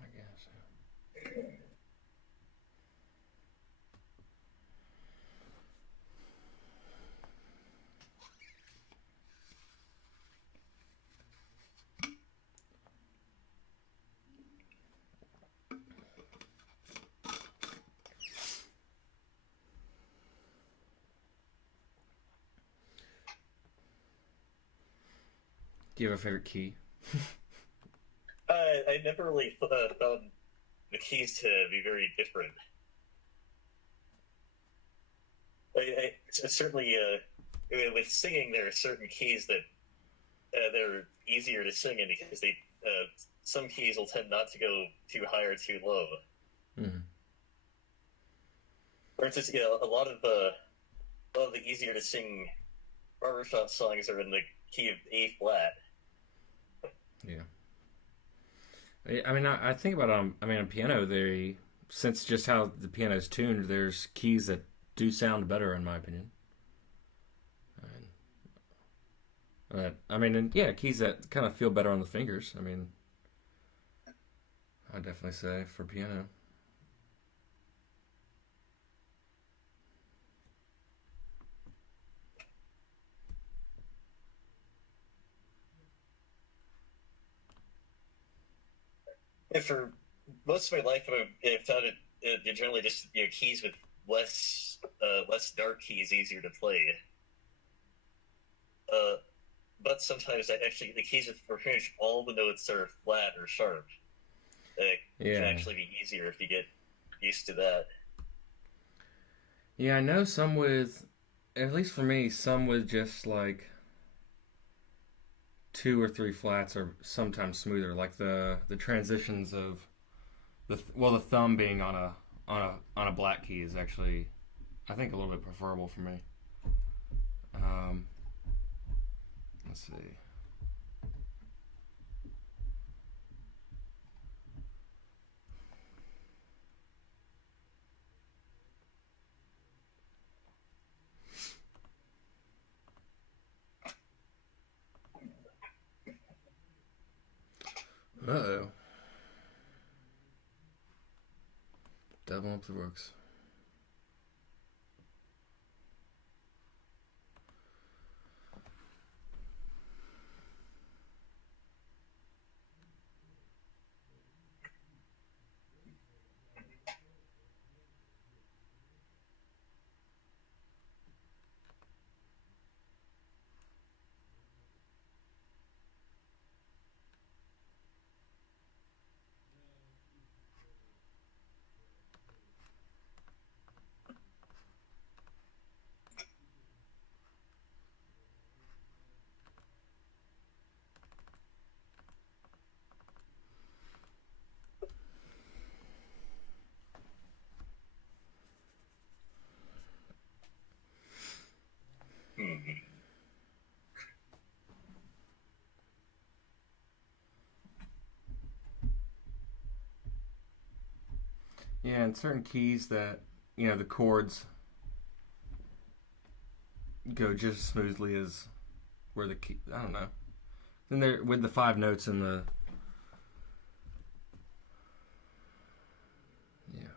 I guess. Do you have a favorite key? I never really found the keys to be very different. Certainly, with singing, there are certain keys that they're easier to sing in because some keys will tend not to go too high or too low. Mm-hmm. For instance, a lot of the easier to sing barbershop songs are in the key of A flat. Yeah. I mean, I think about on piano, since just how the piano's tuned, there's keys that do sound better, in my opinion. I mean, and yeah, keys that kind of feel better on the fingers. I mean, I'd definitely say for piano. And for most of my life, I've found it generally just keys with less dark keys easier to play. Uh, but sometimes actually the keys with for pretty much all the notes are flat or sharp. It can Yeah. actually be easier if you get used to that. Yeah, I know some with, at least for me, some with just like two or three flats are sometimes smoother. Like the transitions of the thumb being on a black key is actually, I think, a little bit preferable for me. Um, let's see. Uh oh. Double up the rooks. Hmm. Yeah, and certain keys that the chords go just as smoothly as where the key. I don't know. Then there with the five notes in the yeah.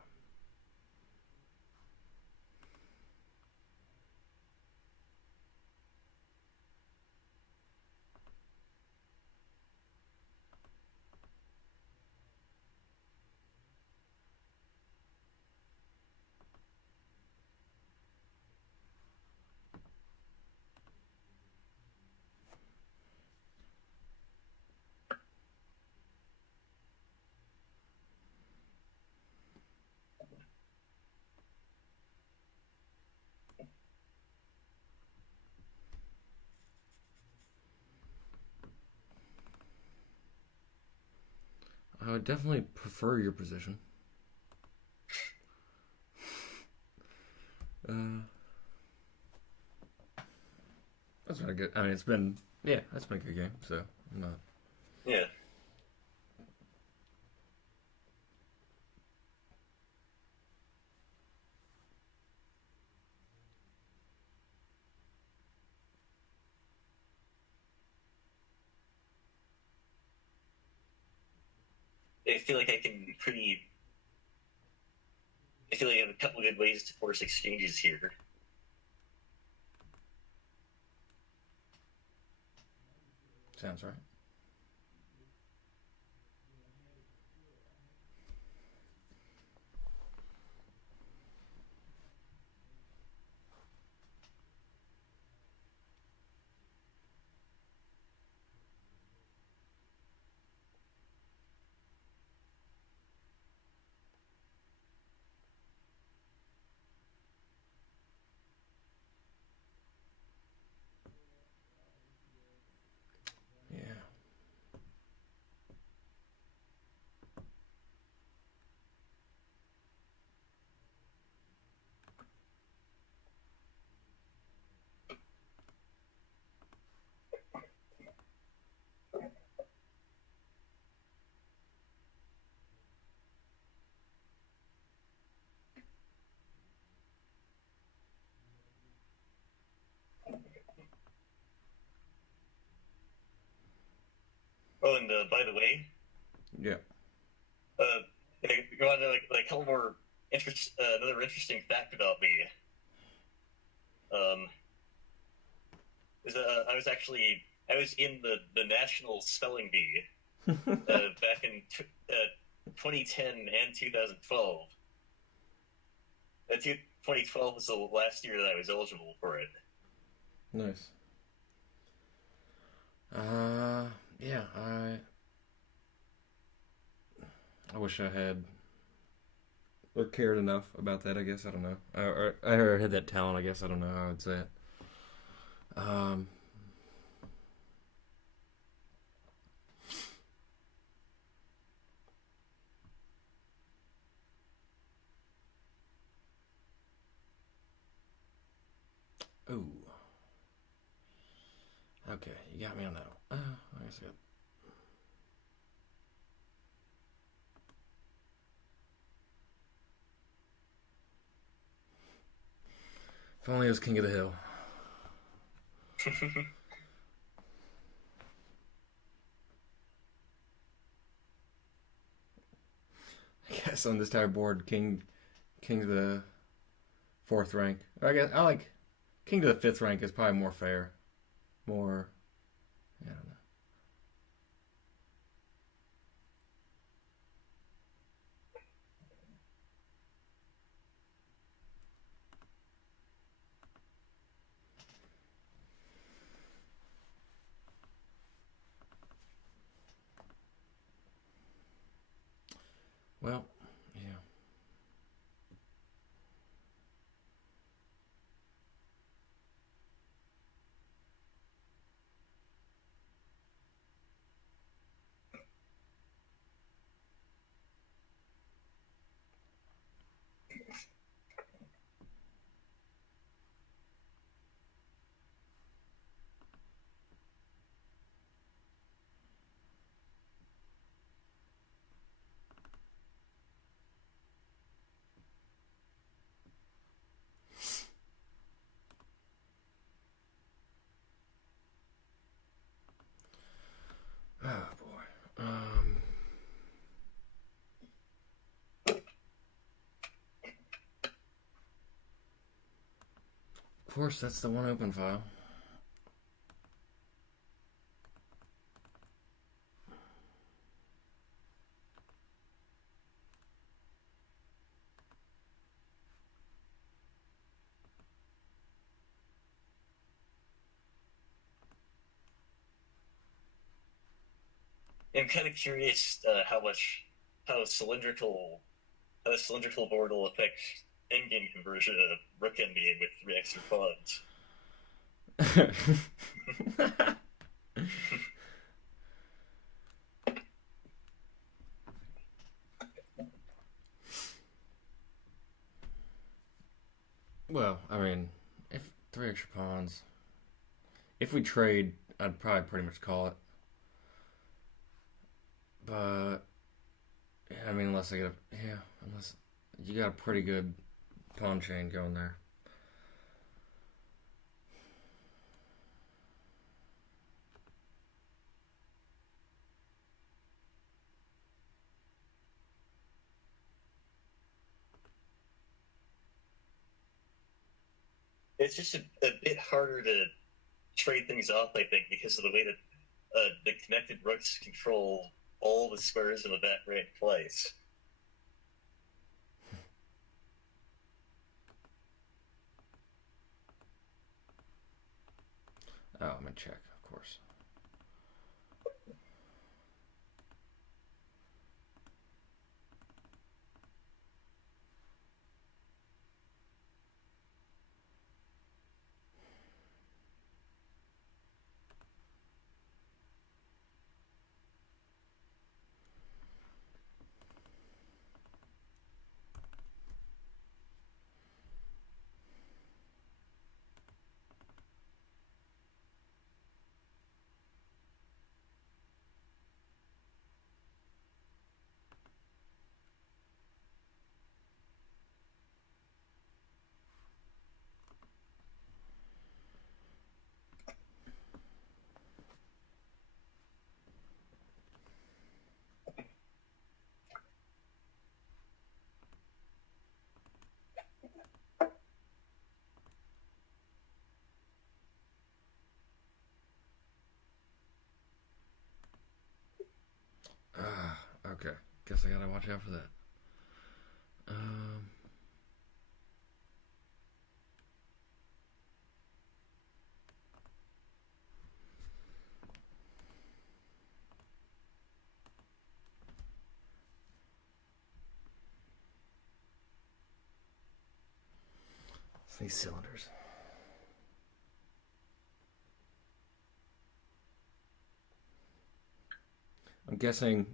I would definitely prefer your position. Uh, that's been a good. I mean, it's been that's been a good game. So I'm not. Yeah. I feel like I can pretty. I feel like I have a couple of good ways to force exchanges here. Sounds right. Yeah. Oh, and by the way, Yeah. uh, you want to like a couple more another interesting fact about me. Um, is I was in the national spelling bee back in 2010 and 2012. 2012 was the last year that I was eligible for it. Nice. Yeah, I wish I had or cared enough about that. I guess I don't know. I had that talent. I guess I don't know how I would say it. Um. Ooh. Okay, you got me on that one. I guess I got. If only I was king of the hill. I guess on this type of board, king to the fourth rank. I guess I like king to the fifth rank is probably more fair. More. I don't know. Well, yeah. Oh boy. Of course, that's the one open file. I'm kind of curious how how the cylindrical board will affect endgame conversion of Rook endgame with 3 extra pawns. Well, I mean, if 3 extra pawns, if we trade, I'd probably pretty much call it. But yeah, I mean, unless you got a pretty good pawn chain going there. It's just a bit harder to trade things off, I think, because of the way that the connected rooks control all the squares in the back right place. Oh, I'm gonna check, of course. Okay. Guess I gotta watch out for that. It's these cylinders. I'm guessing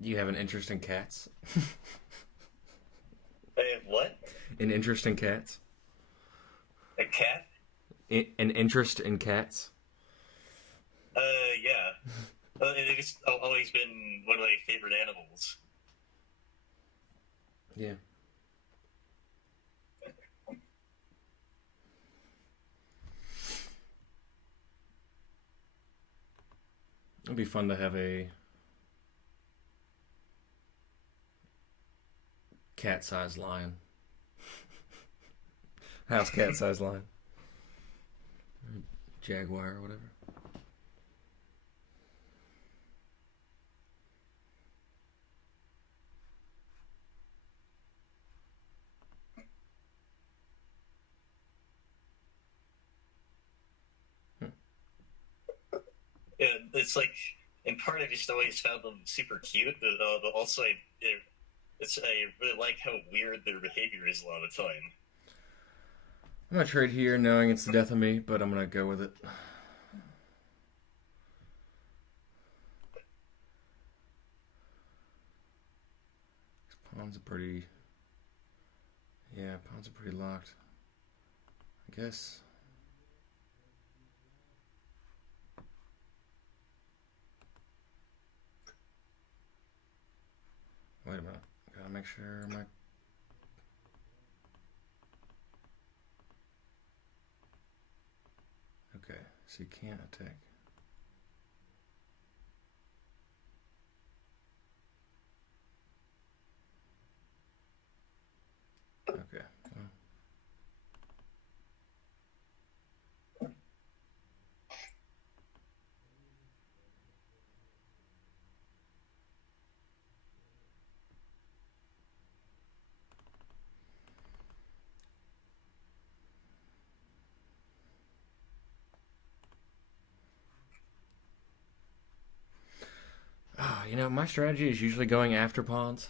you have an interest in cats. I have what? An interest in cats? A cat? An interest in cats? Yeah. It's always been one of my favorite animals. Yeah. It'd be fun to have a cat-sized lion. House cat-sized lion. Jaguar or whatever. Yeah, it's like, in part, I just always found them super cute, but also I really like how weird their behavior is a lot of the time. I'm gonna trade here knowing it's the death of me, but I'm gonna go with it. Pawns are pretty... Yeah, pawns are pretty locked. I guess... Wait a minute. Gotta make sure my... Okay, so you can't attack. Okay, well... You know, my strategy is usually going after pawns.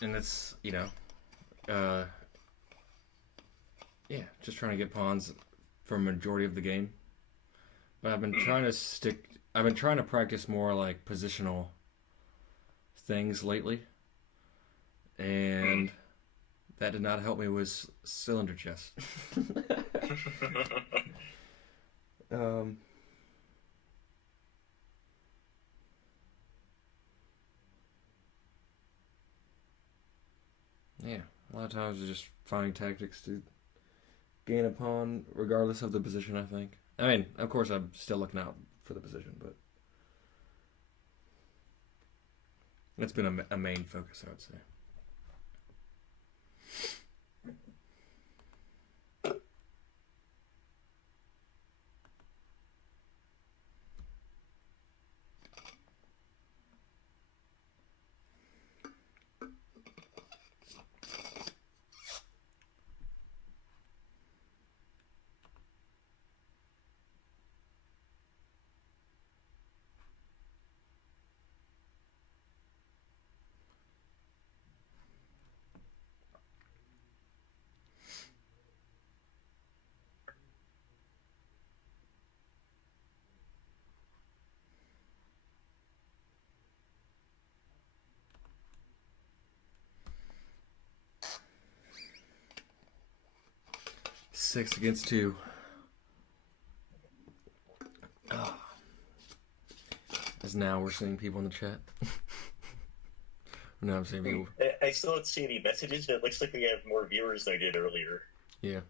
And it's, you know, yeah, just trying to get pawns for a majority of the game. But I've been trying to practice more like positional things lately. And that did not help me with cylinder chess. Yeah, a lot of times it's just finding tactics to gain a pawn regardless of the position, I think. I mean, of course I'm still looking out for the position, but that's been a main focus, I would say. Six against two. As now we're seeing people in the chat. Now I'm seeing people. I still don't see any messages, but it looks like we have more viewers than I did earlier. Yeah.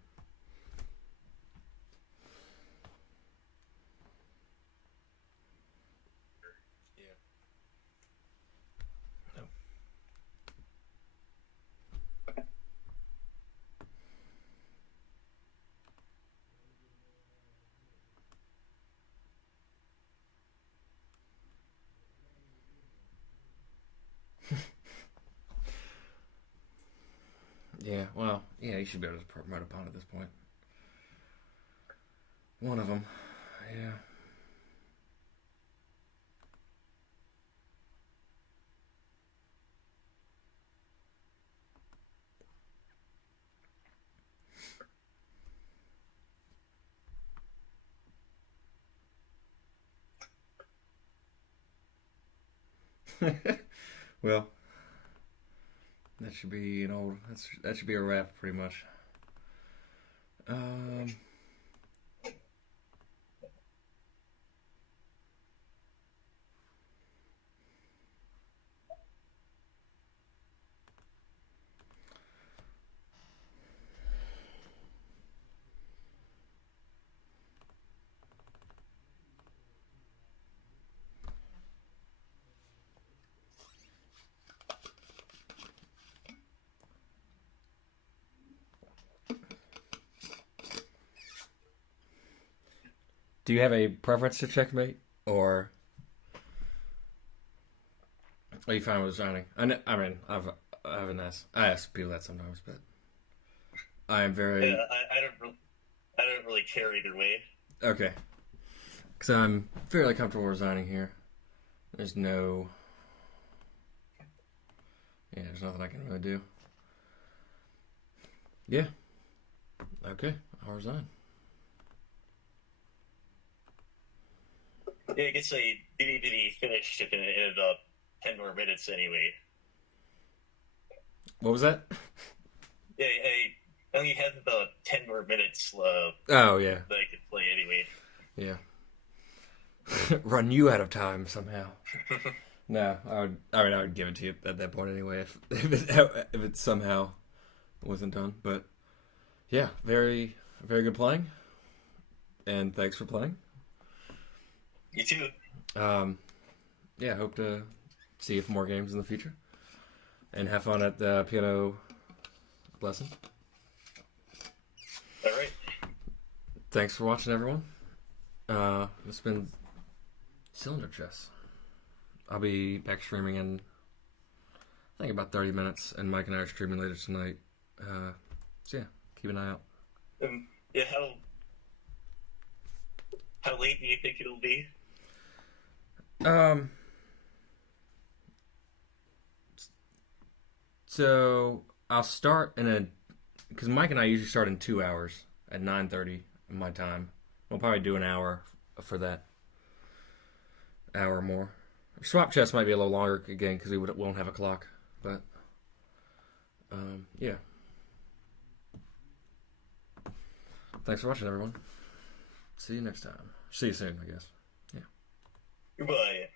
Yeah, well, yeah, you should be able to promote a pawn at this point. One of them, yeah. Well, that should be that should be a wrap pretty much. Um, do you have a preference to checkmate, or are you fine with resigning? I mean, I ask people that sometimes, but I am very Yeah, I don't really care either way. okay because I'm fairly comfortable resigning here. There's no, yeah, there's nothing I can really do. Yeah, okay, I'll resign. Yeah, I guess I didn't finish if it ended up 10 more minutes anyway. What was that? Yeah, I only had about 10 more minutes Oh yeah, that I could play anyway. yeah. Run you out of time somehow. No, I would give it to you at that point anyway if it somehow wasn't done. But yeah, very very good playing, and thanks for playing. You too. Yeah, hope to see you for more games in the future, and have fun at the piano lesson. All right. Thanks for watching, everyone. It's been Cylinder Chess. I'll be back streaming in, I think, about 30 minutes, and Mike and I are streaming later tonight. So yeah, keep an eye out. Yeah, how late do you think it'll be? So I'll start because Mike and I usually start in 2 hours at 9:30 my time. We'll probably do an hour for that. Hour more. Swap chess might be a little longer again because we won't have a clock. But yeah. Thanks for watching, everyone. See you next time. See you soon, I guess. Yeah. Goodbye.